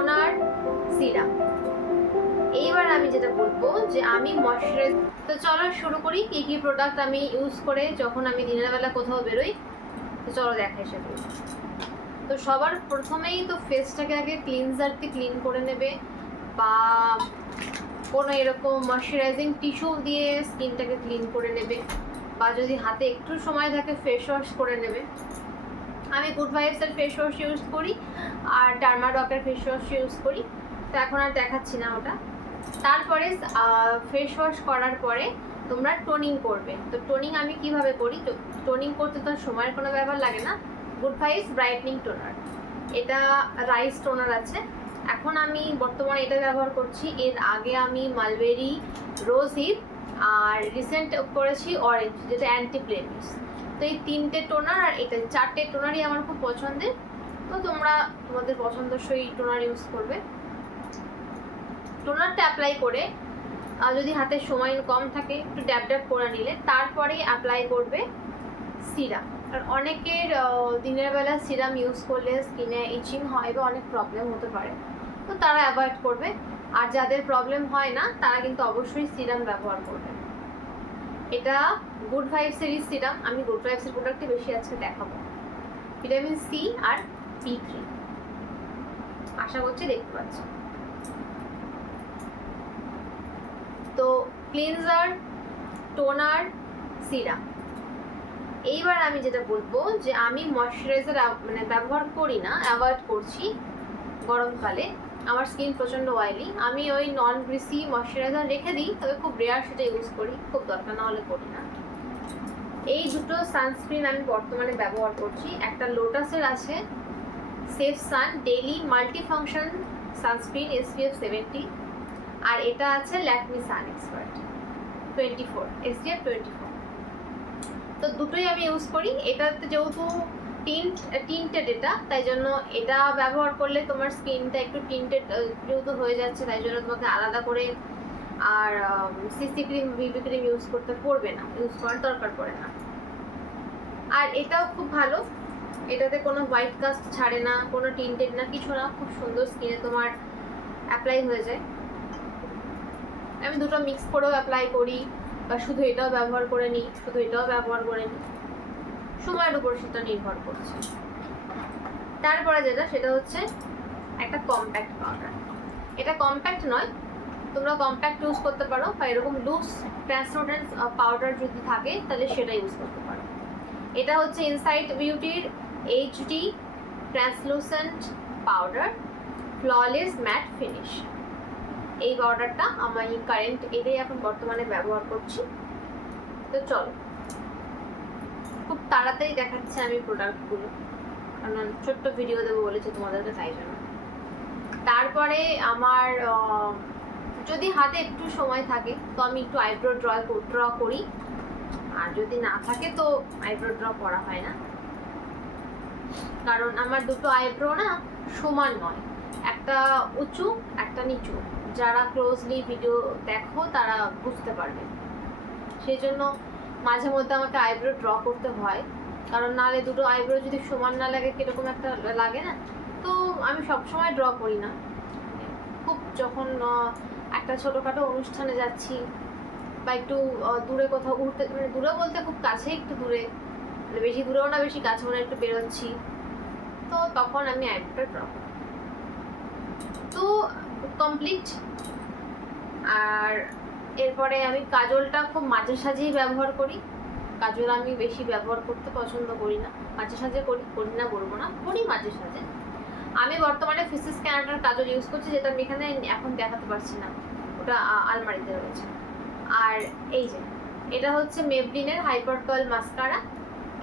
Toner, serum. এইবার আমি যেটা বলবো যে আমি ময়শ্চারাইজ, তো চলো শুরু করি কি কি প্রোডাক্ট আমি ইউজ করে যখন আমি দিনের বেলা কোথাও বেরোই। তো চলো দেখাই সেগুলো। তো সবার প্রথমেই তো ফেসটাকে আগে ক্লিনজার দিয়ে ক্লিন করে নেবে, বা কোনো এরকম ময়শ্চারাইজিং টিস্যু দিয়ে স্কিনটাকে ক্লিন করে নেবে, বা যদি হাতে একটু সময় থাকে ফেস ওয়াশ করে নেবে। আমি গুড ভাইবসের ফেস ওয়াশ ইউজ করি আর ডার্মাডকের ফেস ওয়াশ ইউজ করি, তো এখন আর দেখাচ্ছি না ওটা। তারপরে ফেস ওয়াশ করার পরে তোমরা টোনিং করবে। তো টোনিং আমি কিভাবে করি, তো টোনিং করতে তো সময়ের কোনো ব্যাপার লাগে না। গুড ভাইবস ব্রাইটনিং টোনার, এটা রাইস টোনার আছে, এখন আমি বর্তমানে এটা ব্যবহার করছি। এর আগে আমি মালবেরি, রোজ হিপ আর রিসেন্ট করেছি অরেঞ্জ, যেটা অ্যান্টি ব্লেমিশ। তো এই তিনটে টোনার আর এটা চারটে টোনারই আমার খুব পছন্দের। তো তোমরা তোমাদের পছন্দসই টোনার ইউজ করবে। টোনারটা অ্যাপ্লাই করে যদি হাতে সময় কম থাকে একটু ড্যাব ড্যাব করে নিলে তারপরে অ্যাপ্লাই করবে সিরাম। আর অনেকের দিনের বেলা সিরাম ইউজ করলে স্কিনে ইচিং হয় বা অনেক প্রবলেম হতে পারে, তো তারা অ্যাভয়েড করবে। আর যাদের প্রবলেম হয় না তারা কিন্তু অবশ্যই সিরাম ব্যবহার করবে। এটা গুড ভাইবসেরই সিরাম, আমি গুড ভাইবসের প্রোডাক্টই বেশি আজকে দেখাবো। ভিটামিন সি আর B3, আশা করছি দেখতে পাচ্ছ। তো ক্লিনজার, টোনার, সিরাম। এইবার আমি যেটা বলবো যে আমি ময়শ্চারাইজার মানে ব্যবহার করি না, অ্যাভয়েড করছি গরমকালে। আমার স্কিন প্রচণ্ড অয়েলি, আমি ওই নন গ্রিসি ময়শ্চারাইজার রেখে দিই, তবে খুব রেয়ার সেটা ইউজ করি, খুব দরকার না হলে করি না। এই দুটো সানস্ক্রিন আমি বর্তমানে ব্যবহার করছি। একটা লোটাসের আছে safe sun daily multi function sunscreen SPF 70, আর এটা আছে ল্যাকমি সান এক্সপার্ট 24 SPF 24। তো দুটোই আমি ইউজ করি। এটাতে যেহেতু টিন্টেড এটা, তাই জন্য এটা ব্যবহার করলে তোমার স্কিনটা একটু টিন্টেড যেহেতু হয়ে যাচ্ছে, তাই জন্য তোমাকে আলাদা করে আর CC cream, BB cream use করতে পড়বে না, ইউজ করার দরকার পড়ে না। আর এটাও খুব ভালো, এটাতে কোনো হোয়াইট কাস্ট ছাড়ে না, কোনো টিন্টেড না, কিছু না, খুব সুন্দর স্কিনে তোমার অ্যাপ্লাই হয়ে যায়। আমি দুটো মিক্স করেও অ্যাপ্লাই করি, বা শুধু এটাও ব্যবহার করে নিই, শুধু এটাও ব্যবহার করে নিই, সময়ের উপর সেটা নির্ভর করছে। তারপরে যেটা সেটা হচ্ছে একটা কম্প্যাক্ট পাউডার। এটা কম্প্যাক্ট নয়, তোমরা কম্প্যাক্ট ইউজ করতে পারো, বা এরকম লুজ ট্রান্সপারেন্ট পাউডার যদি থাকে তাহলে সেটা ইউজ করতে পারো। এটা হচ্ছে ইনসাইড বিউটির HD translucent powder flawless matte finish. এই পাউডারটা আমি কারেন্ট এটাই এখন বর্তমানে ব্যবহার করছি। তো চলো, খুব তাড়াতাড়ি দেখাচ্ছি আমি প্রোডাক্টগুলো, কারণ ছোট্ট ভিডিও দেবো বলেছি তোমাদেরকে, তাই জন্য। তারপরে আমার যদি হাতে একটু সময় থাকে তো আমি একটু আইব্রো ড্র করি, আর যদি না থাকে তো আইব্রো ড্র করা হয় না, কারণ আমার দুটো আইব্রো না সমান নয়, একটা উঁচু একটা নিচু। যারা ক্লোজলি ভিডিও দেখো তারা বুঝতে পারবে। সেই জন্য মাঝে মধ্যে আমাকে আইব্রো ড্র করতে হয়, কারণ নাহলে দুটো আইব্রো যদি সমান না লাগে কীরকম একটা লাগে না। তো আমি সবসময় ড্র করি না, খুব যখন একটা ছোটোখাটো অনুষ্ঠানে যাচ্ছি বা একটু দূরে কোথাও ঘুরতে, মানে দূরে বলতে খুব কাছে একটু দূরে, মানে বেশি দূরেও না বেশি কাছেও না, একটু বেরোচ্ছি, তো তখন আমি আইব্রোটা ড্র করি। তো কমপ্লিট। আর এরপরে আমি কাজলটা খুব মাঝে সাঝেই ব্যবহার করি। কাজল আমি বেশি ব্যবহার করতে পছন্দ করি না, মাঝে সাঝে করি না বলবো না, করি মাঝে সাঝে। আমি বর্তমানে ফেসেস ক্যানাডার কাজল ইউজ করছি, যেটা আমি এখানে এখন দেখাতে পারছি না, ওটা আলমারিতে রয়েছে। আর এই যে এটা হচ্ছে মেবলিনের হাইপার কার্ল মাস্কারা,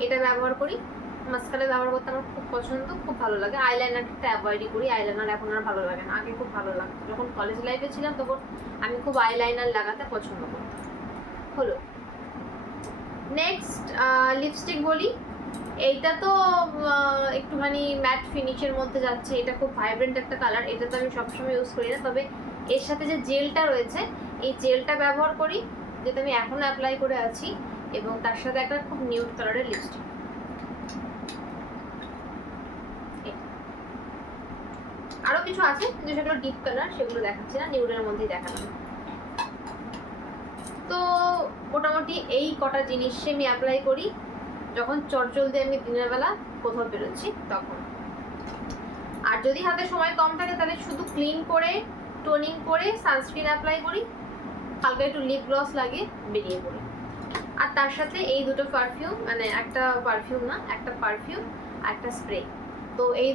এটা ব্যবহার করি। মাস্কারা ব্যবহার করতে আমার খুব পছন্দ, খুব ভালো লাগে। আইলাইনারটা অ্যাভয়েডই করি, আইলাইনার এখন আর ভালো লাগে না, আগে খুব ভালো লাগতো। যখন কলেজ লাইফে ছিলাম তখন আমি খুব আইলাইনার লাগাতে পছন্দ করতাম। হলো, নেক্সট লিপস্টিক বলি। এইটা তো একটুখানি ম্যাট ফিনিশের মধ্যে যাচ্ছে, এটা খুব ভাইব্রেন্ট একটা কালার, এটা তো আমি সবসময় ইউজ করি না, তবে এর সাথে যে জেলটা রয়েছে এই জেলটা ব্যবহার করি, যেটা আমি এখনও অ্যাপ্লাই করে আছি, এবং তার সাথে একটা খুব নিউড কালারের লিপস্টিক। আরো কিছু আছে কিন্তু সেগুলো ডিপ কালার, সেগুলো দেখাচ্ছি না, নিউডের মধ্যেই দেখালাম। তো মোটামুটি এই কটা জিনিস আমি অ্যাপ্লাই করি যখন চটজলদি আমি দিনের বেলা কোথাও বেরোচ্ছি তখন। আর যদি হাতে সময় কম থাকে তাহলে শুধু ক্লিন করে টোনিং করে সানস্ক্রিন অ্যাপ্লাই করি, হালকা একটু লিপ গ্লস লাগিয়ে বেরিয়ে পড়ি। আর তার সাথে এই দুটো পারফিউম, মানে একটা পারফিউম না, একটা পারফিউম আর একটা স্প্রে। তো এই